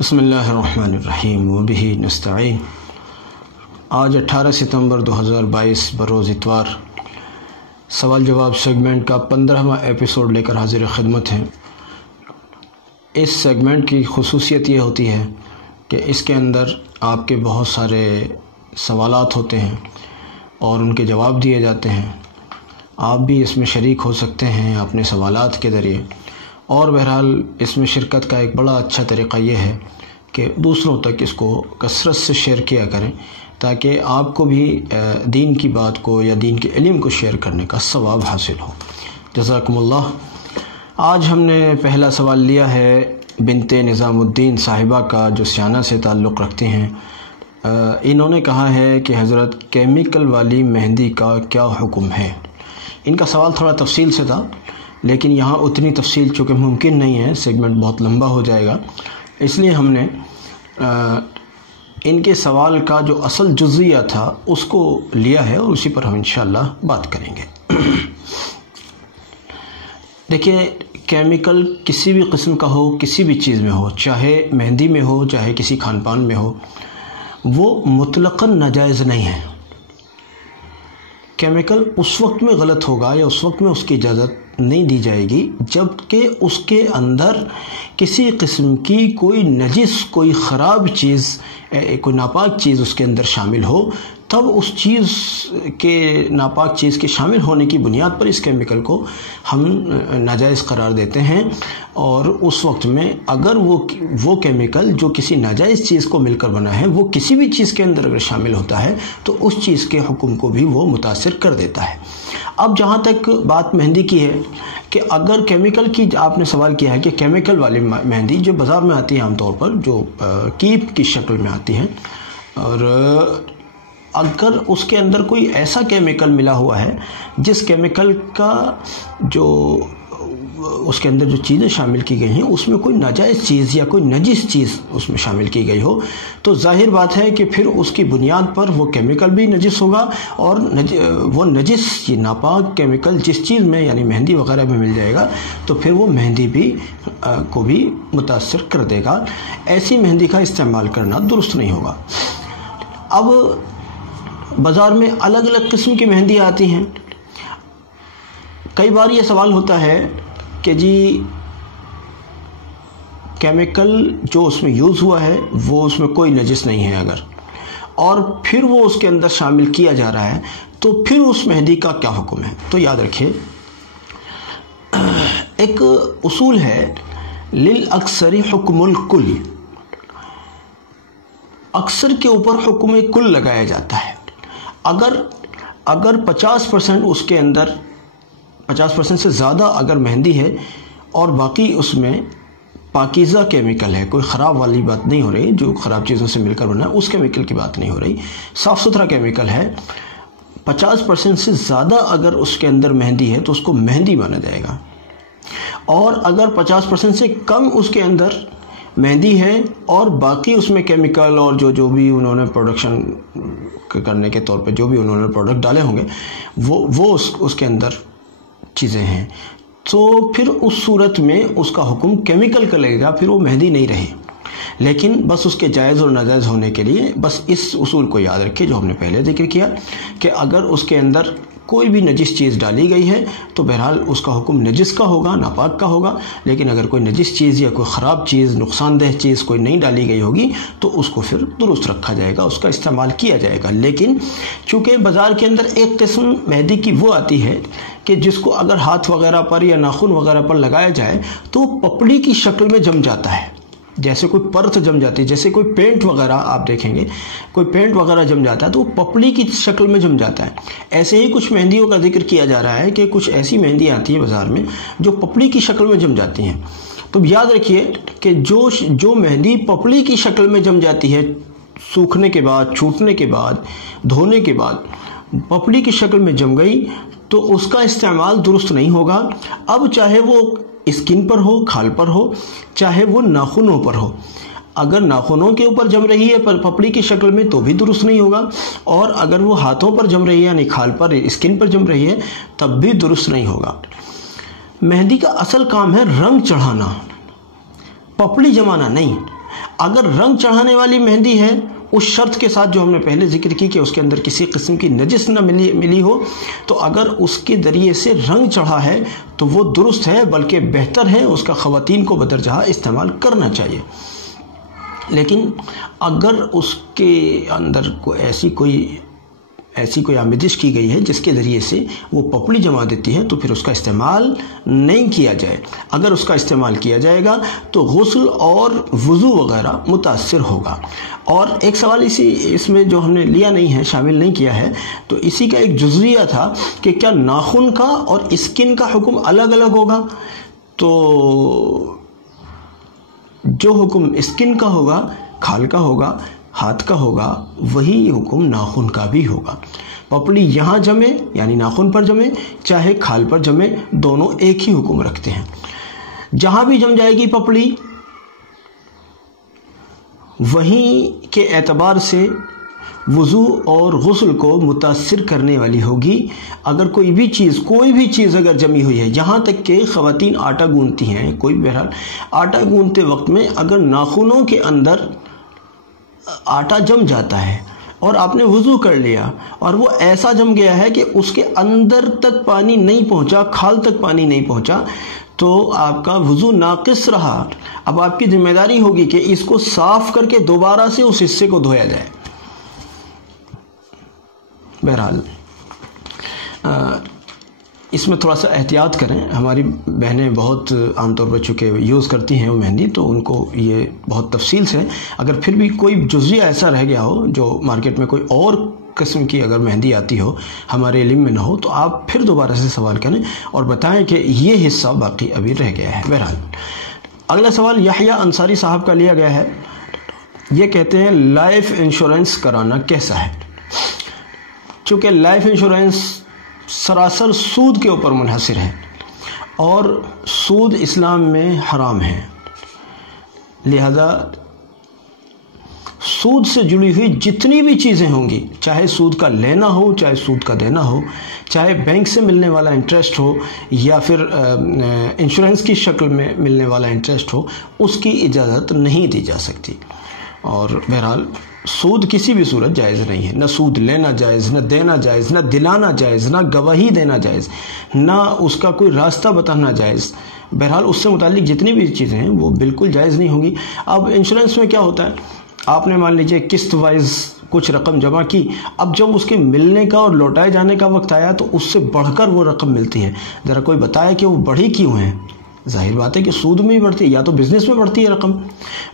بسم اللہ الرحمن الرحیم وبہ نستعین۔ آج 18 ستمبر 2022 بروز اتوار سوال جواب سیگمنٹ کا 15واں ایپیسوڈ لے کر حاضر خدمت ہیں۔ اس سیگمنٹ کی خصوصیت یہ ہوتی ہے کہ اس کے اندر آپ کے بہت سارے سوالات ہوتے ہیں اور ان کے جواب دیے جاتے ہیں۔ آپ بھی اس میں شریک ہو سکتے ہیں اپنے سوالات کے ذریعے، اور بہرحال اس میں شرکت کا ایک بڑا اچھا طریقہ یہ ہے کہ دوسروں تک اس کو کثرت سے شیئر کیا کریں تاکہ آپ کو بھی دین کی بات کو یا دین کے علم کو شیئر کرنے کا ثواب حاصل ہو۔ جزاکم اللہ۔ آج ہم نے پہلا سوال لیا ہے بنت نظام الدین صاحبہ کا، جو سیانہ سے تعلق رکھتے ہیں۔ انہوں نے کہا ہے کہ حضرت کیمیکل والی مہندی کا کیا حکم ہے؟ ان کا سوال تھوڑا تفصیل سے تھا، لیکن یہاں اتنی تفصیل چونکہ ممکن نہیں ہے، سیگمنٹ بہت لمبا ہو جائے گا، اس لیے ہم نے ان کے سوال کا جو اصل جزیہ تھا اس کو لیا ہے اور اسی پر ہم انشاءاللہ بات کریں گے۔ دیکھیں، کیمیکل کسی بھی قسم کا ہو، کسی بھی چیز میں ہو، چاہے مہندی میں ہو، چاہے کسی کھان پان میں ہو، وہ مطلقاً ناجائز نہیں ہے۔ کیمیکل اس وقت میں غلط ہوگا یا اس وقت میں اس کی اجازت نہیں دی جائے گی جب کہ اس کے اندر کسی قسم کی کوئی نجس، کوئی خراب چیز، کوئی ناپاک چیز اس کے اندر شامل ہو، تب اس چیز کے ناپاک چیز کے شامل ہونے کی بنیاد پر اس کیمیکل کو ہم ناجائز قرار دیتے ہیں۔ اور اس وقت میں اگر وہ کیمیکل جو کسی ناجائز چیز کو مل کر بنا ہے وہ کسی بھی چیز کے اندر اگر شامل ہوتا ہے تو اس چیز کے حکم کو بھی وہ متاثر کر دیتا ہے۔ اب جہاں تک بات مہندی کی ہے کہ اگر کیمیکل کی، آپ نے سوال کیا ہے کہ کیمیکل والی مہندی جو بازار میں آتی ہے عام طور پر، جو کیپ کی شکل میں آتی ہے، اور اگر اس کے اندر کوئی ایسا کیمیکل ملا ہوا ہے جس کیمیکل کا جو اس کے اندر جو چیزیں شامل کی گئی ہیں اس میں کوئی ناجائز چیز یا کوئی نجس چیز اس میں شامل کی گئی ہو، تو ظاہر بات ہے کہ پھر اس کی بنیاد پر وہ کیمیکل بھی نجس ہوگا، اور وہ نجس یہ ناپاک کیمیکل جس چیز میں یعنی مہندی وغیرہ میں مل جائے گا تو پھر وہ مہندی بھی کو بھی متاثر کر دے گا۔ ایسی مہندی کا استعمال کرنا درست نہیں ہوگا۔ اب بازار میں الگ الگ قسم کی مہندی آتی ہیں۔ کئی بار یہ سوال ہوتا ہے کہ جی کیمیکل جو اس میں یوز ہوا ہے وہ اس میں کوئی نجس نہیں ہے اگر، اور پھر وہ اس کے اندر شامل کیا جا رہا ہے تو پھر اس مہندی کا کیا حکم ہے؟ تو یاد رکھیے، ایک اصول ہے للاکثر حکم الکل، اکثر کے اوپر حکم کل لگایا جاتا ہے۔ اگر 50% اس کے اندر 50% سے زیادہ اگر مہندی ہے اور باقی اس میں پاکیزہ کیمیکل ہے، کوئی خراب والی بات نہیں ہو رہی، جو خراب چیزوں سے مل کر بنا ہے اس کیمیکل کی بات نہیں ہو رہی، صاف ستھرا کیمیکل ہے، 50% سے زیادہ اگر اس کے اندر مہندی ہے تو اس کو مہندی مانا جائے گا، اور اگر 50% سے کم اس کے اندر مہندی ہے اور باقی اس میں کیمیکل اور جو بھی انہوں نے پروڈکشن کرنے کے طور پہ جو بھی انہوں نے پروڈکٹ ڈالے ہوں گے وہ اس کے اندر چیزیں ہیں، تو پھر اس صورت میں اس کا حکم کیمیکل کا لگے گا، پھر وہ مہندی نہیں رہی۔ لیکن بس اس کے جائز اور ناجائز ہونے کے لیے بس اس اصول کو یاد رکھیں جو ہم نے پہلے ذکر کیا کہ اگر اس کے اندر کوئی بھی نجس چیز ڈالی گئی ہے تو بہرحال اس کا حکم نجس کا ہوگا، ناپاک کا ہوگا، لیکن اگر کوئی نجس چیز یا کوئی خراب چیز، نقصان دہ چیز کوئی نہیں ڈالی گئی ہوگی تو اس کو پھر درست رکھا جائے گا، اس کا استعمال کیا جائے گا۔ لیکن چونکہ بازار کے اندر ایک قسم مہندی کی وہ آتی ہے کہ جس کو اگر ہاتھ وغیرہ پر یا ناخن وغیرہ پر لگایا جائے تو وہ پپڑی کی شکل میں جم جاتا ہے، جیسے کوئی پرت جم جاتی ہے، جیسے کوئی پینٹ وغیرہ آپ دیکھیں گے، کوئی پینٹ وغیرہ جم جاتا ہے تو وہ پپڑی کی شکل میں جم جاتا ہے۔ ایسے ہی کچھ مہندیوں کا ذکر کیا جا رہا ہے کہ کچھ ایسی مہندی آتی ہیں بازار میں جو پپڑی کی شکل میں جم جاتی ہیں۔ تو یاد رکھیے کہ جو مہندی پپڑی کی شکل میں جم جاتی ہے، سوکھنے کے بعد، چھوٹنے کے بعد، دھونے کے بعد پپڑی کی شکل میں جم گئی تو اس کا استعمال درست نہیں ہوگا۔ اب چاہے وہ اسکن پر ہو، کھال پر ہو، چاہے وہ ناخنوں پر ہو، اگر ناخنوں کے اوپر جم رہی ہے پپڑی کی شکل میں تو بھی درست نہیں ہوگا، اور اگر وہ ہاتھوں پر جم رہی ہے یعنی کھال پر، اسکن پر جم رہی ہے تب بھی درست نہیں ہوگا۔ مہندی کا اصل کام ہے رنگ چڑھانا، پپڑی جمانا نہیں۔ اگر رنگ چڑھانے والی مہندی ہے اس شرط کے ساتھ جو ہم نے پہلے ذکر کی کہ اس کے اندر کسی قسم کی نجس نہ ملی ہو، تو اگر اس کے ذریعے سے رنگ چڑھا ہے تو وہ درست ہے، بلکہ بہتر ہے، اس کا خواتین کو بدرجہ استعمال کرنا چاہیے۔ لیکن اگر اس کے اندر ایسی کوئی آمیزش کی گئی ہے جس کے ذریعے سے وہ پپڑی جما دیتی ہے، تو پھر اس کا استعمال نہیں کیا جائے۔ اگر اس کا استعمال کیا جائے گا تو غسل اور وضو وغیرہ متاثر ہوگا۔ اور ایک سوال اس میں جو ہم نے لیا نہیں ہے، شامل نہیں کیا ہے، تو اسی کا ایک جزویہ تھا کہ کیا ناخن کا اور اسکن کا حکم الگ الگ ہوگا؟ تو جو حکم اسکن کا ہوگا، کھال کا ہوگا، ہاتھ کا ہوگا، وہی حکم ناخن کا بھی ہوگا۔ پپڑی یہاں جمے یعنی ناخن پر جمے، چاہے کھال پر جمے، دونوں ایک ہی حکم رکھتے ہیں۔ جہاں بھی جم جائے گی پپڑی وہیں کے اعتبار سے وضو اور غسل کو متاثر کرنے والی ہوگی۔ اگر کوئی بھی چیز اگر جمی ہوئی ہے، یہاں تک کہ خواتین آٹا گوندتی ہیں، کوئی بہرحال آٹا گوندتے وقت میں اگر ناخنوں کے اندر آٹا جم جاتا ہے اور آپ نے وضو کر لیا اور وہ ایسا جم گیا ہے کہ اس کے اندر تک پانی نہیں پہنچا، کھال تک پانی نہیں پہنچا، تو آپ کا وضو ناقص رہا۔ اب آپ کی ذمہ داری ہوگی کہ اس کو صاف کر کے دوبارہ سے اس حصے کو دھویا جائے۔ بہرحال اس میں تھوڑا سا احتیاط کریں۔ ہماری بہنیں بہت عام طور پر چونکہ یوز کرتی ہیں وہ مہندی، تو ان کو یہ بہت تفصیل سے، اگر پھر بھی کوئی جزویہ ایسا رہ گیا ہو جو مارکیٹ میں کوئی اور قسم کی اگر مہندی آتی ہو ہمارے علم میں نہ ہو، تو آپ پھر دوبارہ سے سوال کریں اور بتائیں کہ یہ حصہ باقی ابھی رہ گیا ہے۔ بہرحال اگلا سوال یحییٰ انصاری صاحب کا لیا گیا ہے۔ یہ کہتے ہیں لائف انشورنس کرانا کیسا ہے؟ چونکہ لائف انشورنس سراسر سود کے اوپر منحصر ہے اور سود اسلام میں حرام ہے، لہذا سود سے جڑی ہوئی جتنی بھی چیزیں ہوں گی، چاہے سود کا لینا ہو، چاہے سود کا دینا ہو، چاہے بینک سے ملنے والا انٹرسٹ ہو یا پھر انشورنس کی شکل میں ملنے والا انٹرسٹ ہو، اس کی اجازت نہیں دی جا سکتی۔ اور بہرحال سود کسی بھی صورت جائز نہیں ہے، نہ سود لینا جائز، نہ دینا جائز، نہ دلانا جائز، نہ گواہی دینا جائز، نہ اس کا کوئی راستہ بتانا جائز۔ بہرحال اس سے متعلق جتنی بھی چیزیں ہیں وہ بالکل جائز نہیں ہوں گی۔ اب انشورنس میں کیا ہوتا ہے، آپ نے مان لیجئے قسط وائز کچھ رقم جمع کی، اب جب اس کے ملنے کا اور لوٹائے جانے کا وقت آیا تو اس سے بڑھ کر وہ رقم ملتی ہے۔ ذرا کوئی بتائے کہ وہ بڑھی کیوں ہے؟ ظاہر بات ہے کہ سود میں ہی بڑھتی ہے، یا تو بزنس میں بڑھتی ہے رقم،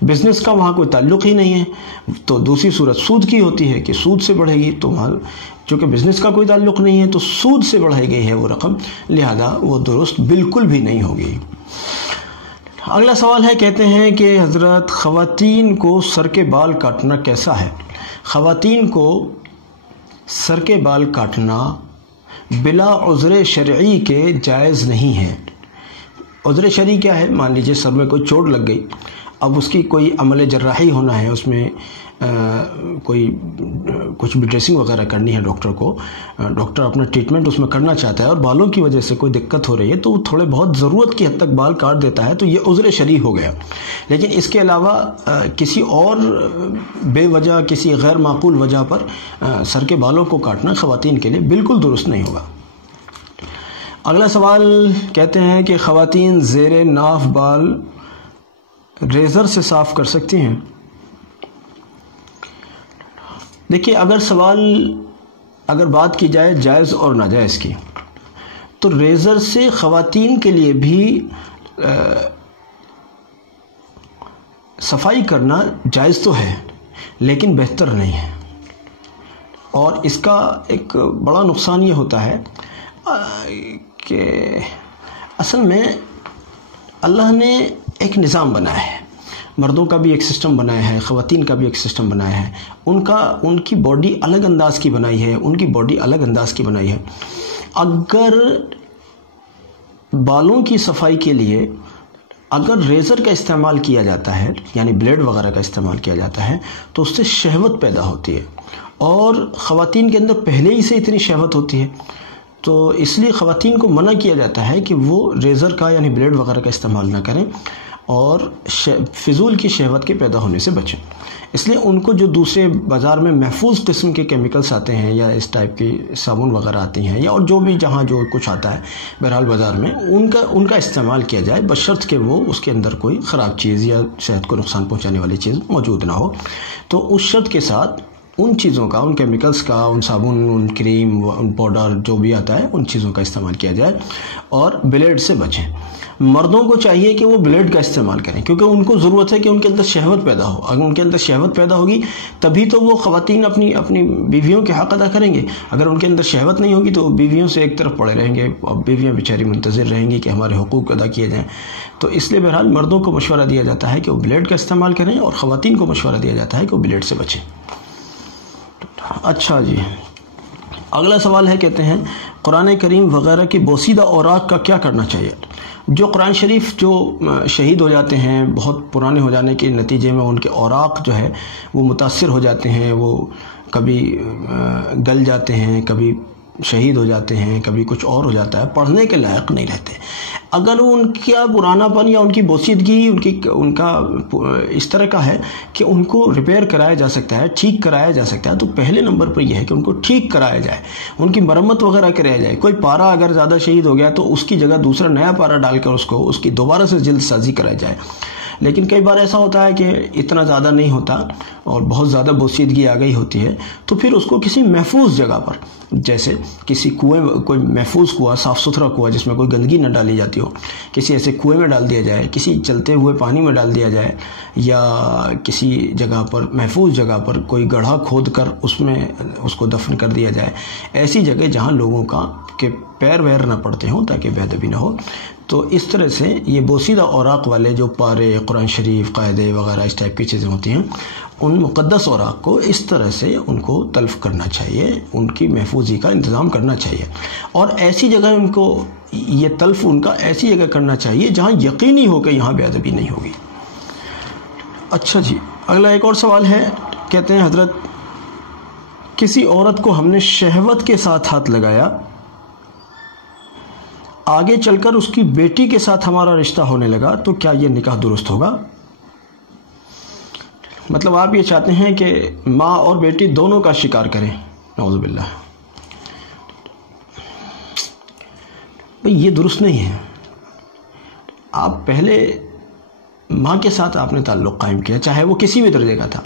بزنس کا وہاں کوئی تعلق ہی نہیں ہے، تو دوسری صورت سود کی ہوتی ہے کہ سود سے بڑھے گی، تو وہاں چونکہ بزنس کا کوئی تعلق نہیں ہے تو سود سے بڑھائی گئی ہے وہ رقم، لہذا وہ درست بالکل بھی نہیں ہوگی۔ اگلا سوال ہے، کہتے ہیں کہ حضرت خواتین کو سر کے بال کاٹنا کیسا ہے؟ خواتین کو سر کے بال کاٹنا بلا عذر شرعی کے جائز نہیں ہے۔ عذر شرعی کیا ہے؟ مان لیجئے سر میں کوئی چوٹ لگ گئی، اب اس کی کوئی عمل جراحی ہونا ہے، اس میں کوئی کچھ بھی ڈریسنگ وغیرہ کرنی ہے ڈاکٹر کو، ڈاکٹر اپنا ٹریٹمنٹ اس میں کرنا چاہتا ہے اور بالوں کی وجہ سے کوئی دقت ہو رہی ہے تو وہ تھوڑے بہت ضرورت کی حد تک بال کاٹ دیتا ہے، تو یہ عذر شرعی ہو گیا۔ لیکن اس کے علاوہ کسی اور بے وجہ، کسی غیر معقول وجہ پر سر کے بالوں کو کاٹنا خواتین کے لیے بالکل درست نہیں ہوگا۔ اگلا سوال، کہتے ہیں کہ خواتین زیر ناف بال ریزر سے صاف کر سکتی ہیں؟ دیکھیے، اگر بات کی جائے جائز اور ناجائز کی، تو ریزر سے خواتین کے لیے بھی صفائی کرنا جائز تو ہے لیکن بہتر نہیں ہے، اور اس کا ایک بڑا نقصان یہ ہوتا ہے کہ اصل میں اللہ نے ایک نظام بنایا ہے، مردوں کا بھی ایک سسٹم بنایا ہے، خواتین کا بھی ایک سسٹم بنایا ہے، ان کی باڈی الگ انداز کی بنائی ہے، ان کی باڈی الگ انداز کی بنائی ہے۔ اگر بالوں کی صفائی کے لیے اگر ریزر کا استعمال کیا جاتا ہے، یعنی بلیڈ وغیرہ کا استعمال کیا جاتا ہے، تو اس سے شہوت پیدا ہوتی ہے، اور خواتین کے اندر پہلے ہی سے اتنی شہوت ہوتی ہے، تو اس لیے خواتین کو منع کیا جاتا ہے کہ وہ ریزر کا یعنی بلیڈ وغیرہ کا استعمال نہ کریں۔ اور فضول کی شہوت کے پیدا ہونے سے بچیں. اس لیے ان کو جو دوسرے بازار میں محفوظ قسم کے کیمیکلز آتے ہیں یا اس ٹائپ کی صابن وغیرہ آتی ہیں یا اور جو بھی جہاں جو کچھ آتا ہے بہرحال بازار میں ان کا استعمال کیا جائے بشرط کہ وہ اس کے اندر کوئی خراب چیز یا صحت کو نقصان پہنچانے والی چیز موجود نہ ہو. تو اس شرط کے ساتھ ان چیزوں کا، ان کیمیکلز کا، ان صابن، ان کریم، ان پاؤڈر جو بھی آتا ہے ان چیزوں کا استعمال کیا جائے اور بلیڈ سے بچیں. مردوں کو چاہیے کہ وہ بلیڈ کا استعمال کریں کیونکہ ان کو ضرورت ہے کہ ان کے اندر شہوت پیدا ہو. اگر ان کے اندر شہوت پیدا ہوگی تبھی تو وہ خواتین اپنی بیویوں کے حق ادا کریں گے. اگر ان کے اندر شہوت نہیں ہوگی تو بیویوں سے ایک طرف پڑے رہیں گے اور بیویاں بیچاری منتظر رہیں گی کہ ہمارے حقوق ادا کیے جائیں. تو اس لیے بہرحال مردوں کو مشورہ دیا جاتا ہے کہ وہ بلیڈ کا استعمال کریں اور خواتین کو مشورہ دیا جاتا ہے کہ وہ بلیڈ سے بچیں. اچھا جی، اگلا سوال ہے، کہتے ہیں قرآن کریم وغیرہ کی بوسیدہ اوراق کا کیا کرنا چاہیے؟ جو قرآن شریف جو شہید ہو جاتے ہیں بہت پرانے ہو جانے کے نتیجے میں ان کے اوراق جو ہے وہ متاثر ہو جاتے ہیں، وہ کبھی گل جاتے ہیں، کبھی شہید ہو جاتے ہیں، کبھی کچھ اور ہو جاتا ہے، پڑھنے کے لائق نہیں رہتے. اگر ان کا پرانا پن یا ان کی بوسیدگی ان کا اس طرح کا ہے کہ ان کو ریپیئر کرایا جا سکتا ہے، ٹھیک کرایا جا سکتا ہے، تو پہلے نمبر پر یہ ہے کہ ان کو ٹھیک کرایا جائے، ان کی مرمت وغیرہ کرایا جائے. کوئی پارا اگر زیادہ شہید ہو گیا تو اس کی جگہ دوسرا نیا پارا ڈال کر اس کی دوبارہ سے جلد سازی کرائی جائے. لیکن کئی بار ایسا ہوتا ہے کہ اتنا زیادہ نہیں ہوتا اور بہت زیادہ بوسیدگی آ گئی ہوتی ہے تو پھر اس کو کسی محفوظ جگہ پر، جیسے کسی کنویں، کوئی محفوظ کنواں، صاف ستھرا کنواں جس میں کوئی گندگی نہ ڈالی جاتی ہو، کسی ایسے کنویں میں ڈال دیا جائے، کسی چلتے ہوئے پانی میں ڈال دیا جائے، یا کسی جگہ پر محفوظ جگہ پر کوئی گڑھا کھود کر اس میں اس کو دفن کر دیا جائے. ایسی جگہ جہاں لوگوں کے پیر ویر نہ پڑتے ہوں تاکہ بے ادبی نہ ہو. تو اس طرح سے یہ بوسیدہ اوراق والے جو پارے، قرآن شریف، قاعدے وغیرہ اس ٹائپ کی چیزیں ہوتی ہیں، ان مقدس اوراق کو اس طرح سے ان کو تلف کرنا چاہیے، ان کی محفوظی کا انتظام کرنا چاہیے. اور ایسی جگہ ان کو یہ تلف ان کا ایسی جگہ کرنا چاہیے جہاں یقینی ہو کہ یہاں بے ادبی نہیں ہوگی. اچھا جی، اگلا ایک اور سوال ہے، کہتے ہیں حضرت کسی عورت کو ہم نے شہوت کے ساتھ ہاتھ لگایا، آگے چل کر اس کی بیٹی کے ساتھ ہمارا رشتہ ہونے لگا تو کیا یہ نکاح درست ہوگا؟ مطلب آپ یہ چاہتے ہیں کہ ماں اور بیٹی دونوں کا شکار کریں؟ نعوذ باللہ. بھئی یہ درست نہیں ہے. آپ پہلے ماں کے ساتھ آپ نے تعلق قائم کیا، چاہے وہ کسی بھی درجے کا تھا،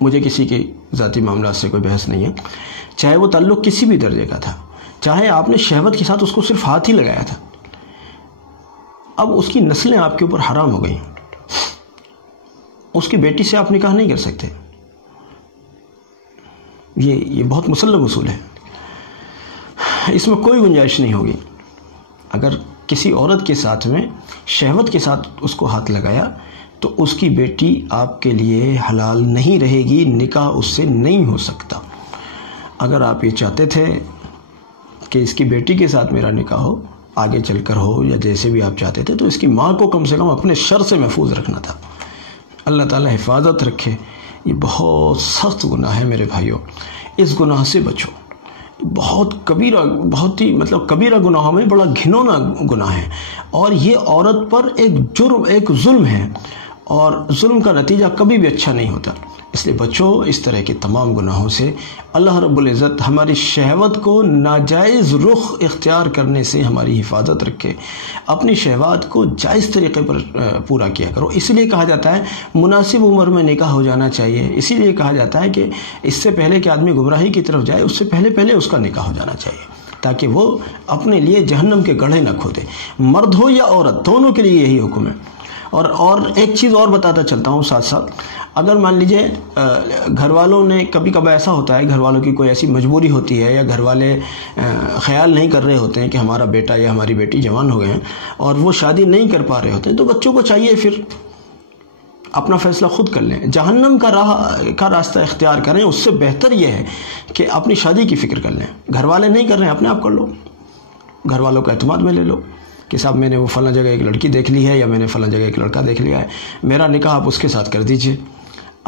مجھے کسی کے ذاتی معاملات سے کوئی بحث نہیں ہے، چاہے وہ تعلق کسی بھی درجے کا تھا، چاہے آپ نے شہوت کے ساتھ اس کو صرف ہاتھ ہی لگایا تھا، اب اس کی نسلیں آپ کے اوپر حرام ہو گئی، اس کی بیٹی سے آپ نکاح نہیں کر سکتے. یہ بہت مسلم اصول ہے، اس میں کوئی گنجائش نہیں ہوگی. اگر کسی عورت کے ساتھ میں شہوت کے ساتھ اس کو ہاتھ لگایا تو اس کی بیٹی آپ کے لیے حلال نہیں رہے گی، نکاح اس سے نہیں ہو سکتا. اگر آپ یہ چاہتے تھے کہ اس کی بیٹی کے ساتھ میرا نکاح ہو، آگے چل کر ہو یا جیسے بھی آپ چاہتے تھے، تو اس کی ماں کو کم سے کم اپنے شر سے محفوظ رکھنا تھا. اللہ تعالیٰ حفاظت رکھے. یہ بہت سخت گناہ ہے میرے بھائیوں، اس گناہ سے بچو. بہت کبیرہ، بہت ہی کبیرہ گناہوں میں بڑا گھنونا گناہ ہے، اور یہ عورت پر ایک جرم، ایک ظلم ہے، اور ظلم کا نتیجہ کبھی بھی اچھا نہیں ہوتا. اس لیے بچو اس طرح کے تمام گناہوں سے. اللہ رب العزت ہماری شہوت کو ناجائز رخ اختیار کرنے سے ہماری حفاظت رکھے. اپنی شہوات کو جائز طریقے پر پورا کیا کرو. اسی لیے کہا جاتا ہے مناسب عمر میں نکاح ہو جانا چاہیے. اسی لیے کہا جاتا ہے کہ اس سے پہلے کہ آدمی گمراہی کی طرف جائے، اس سے پہلے اس کا نکاح ہو جانا چاہیے، تاکہ وہ اپنے لیے جہنم کے گڑھے نہ کھودے. مرد ہو یا عورت، دونوں کے لیے یہی حکم ہے. اور ایک چیز اور بتاتا چلتا ہوں ساتھ ساتھ، اگر مان لیجئے گھر والوں نے کبھی کبھی ایسا ہوتا ہے، گھر والوں کی کوئی ایسی مجبوری ہوتی ہے، یا گھر والے خیال نہیں کر رہے ہوتے ہیں کہ ہمارا بیٹا یا ہماری بیٹی جوان ہو گئے ہیں اور وہ شادی نہیں کر پا رہے ہوتے ہیں، تو بچوں کو چاہیے پھر اپنا فیصلہ خود کر لیں، جہنم کا راستہ اختیار کریں. اس سے بہتر یہ ہے کہ اپنی شادی کی فکر کر لیں. گھر والے نہیں کر رہے ہیں، اپنے آپ کر لو، گھر والوں کا اعتماد میں لے لو کہ صاحب میں نے وہ فلاں جگہ ایک لڑکی دیکھ لی ہے، یا میں نے فلاں جگہ ایک لڑکا دیکھ لیا ہے، میرا نکاح آپ اس کے ساتھ کر دیجئے.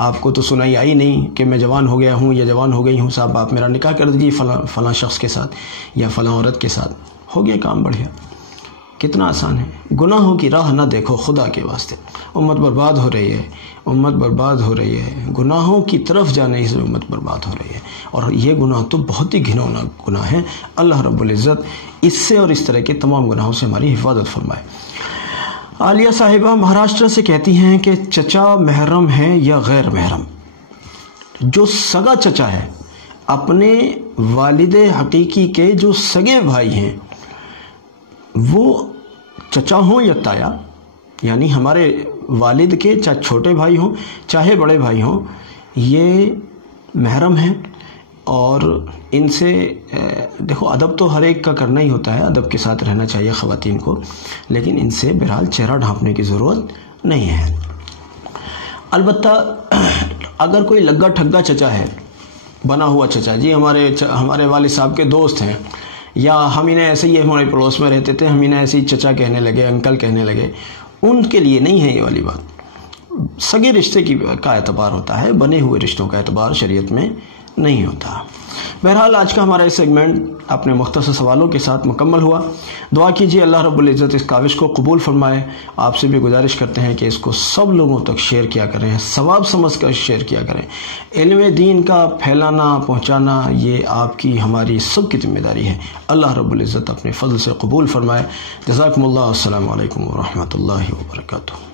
آپ کو تو سنائی آئی نہیں کہ میں جوان ہو گیا ہوں یا جوان ہو گئی ہوں، صاحب آپ میرا نکاح کر دیجیے فلاں شخص کے ساتھ یا فلاں عورت کے ساتھ. ہو گیا کام بڑھیا. کتنا آسان ہے. گناہوں کی راہ نہ دیکھو خدا کے واسطے. امت برباد ہو رہی ہے، امت برباد ہو رہی ہے. گناہوں کی طرف جانے سے امت برباد ہو رہی ہے، اور یہ گناہ تو بہت ہی گھناؤنا گناہ ہے. اللہ رب العزت اس سے اور اس طرح کے تمام گناہوں سے ہماری حفاظت فرمائے. عالیہ صاحبہ مہاراشٹر سے کہتی ہیں کہ چچا محرم ہے یا غیر محرم؟ جو سگا چچا ہے، اپنے والد حقیقی کے جو سگے بھائی ہیں، وہ چچا ہوں یا تایا، یعنی ہمارے والد کے چاہے چھوٹے بھائی ہوں چاہے بڑے بھائی ہوں، یہ محرم ہیں. اور ان سے دیکھو، ادب تو ہر ایک کا کرنا ہی ہوتا ہے، ادب کے ساتھ رہنا چاہیے خواتین کو، لیکن ان سے بہرحال چہرہ ڈھانپنے کی ضرورت نہیں ہے. البتہ اگر کوئی لگا ٹھگا چچا ہے، بنا ہوا چچا، جی ہمارے والد صاحب کے دوست ہیں، یا ہم انہیں ایسے ہی ہمارے پڑوس میں رہتے تھے، ہم انہیں ایسے ہی چچا کہنے لگے، انکل کہنے لگے، ان کے لیے نہیں ہے یہ والی بات. سگے رشتے کا اعتبار ہوتا ہے، بنے ہوئے رشتوں کا اعتبار شریعت میں نہیں ہوتا. بہرحال آج کا ہمارا سیگمنٹ اپنے مختصر سوالوں کے ساتھ مکمل ہوا. دعا کیجیے اللہ رب العزت اس کاوش کو قبول فرمائے. آپ سے بھی گزارش کرتے ہیں کہ اس کو سب لوگوں تک شیئر کیا کریں، ثواب سمجھ کر شیئر کیا کریں. علم دین کا پھیلانا، پہنچانا، یہ آپ کی ہماری سب کی ذمہ داری ہے. اللہ رب العزت اپنے فضل سے قبول فرمائے. جزاکم اللہ. السلام علیکم ورحمۃ اللہ وبرکاتہ.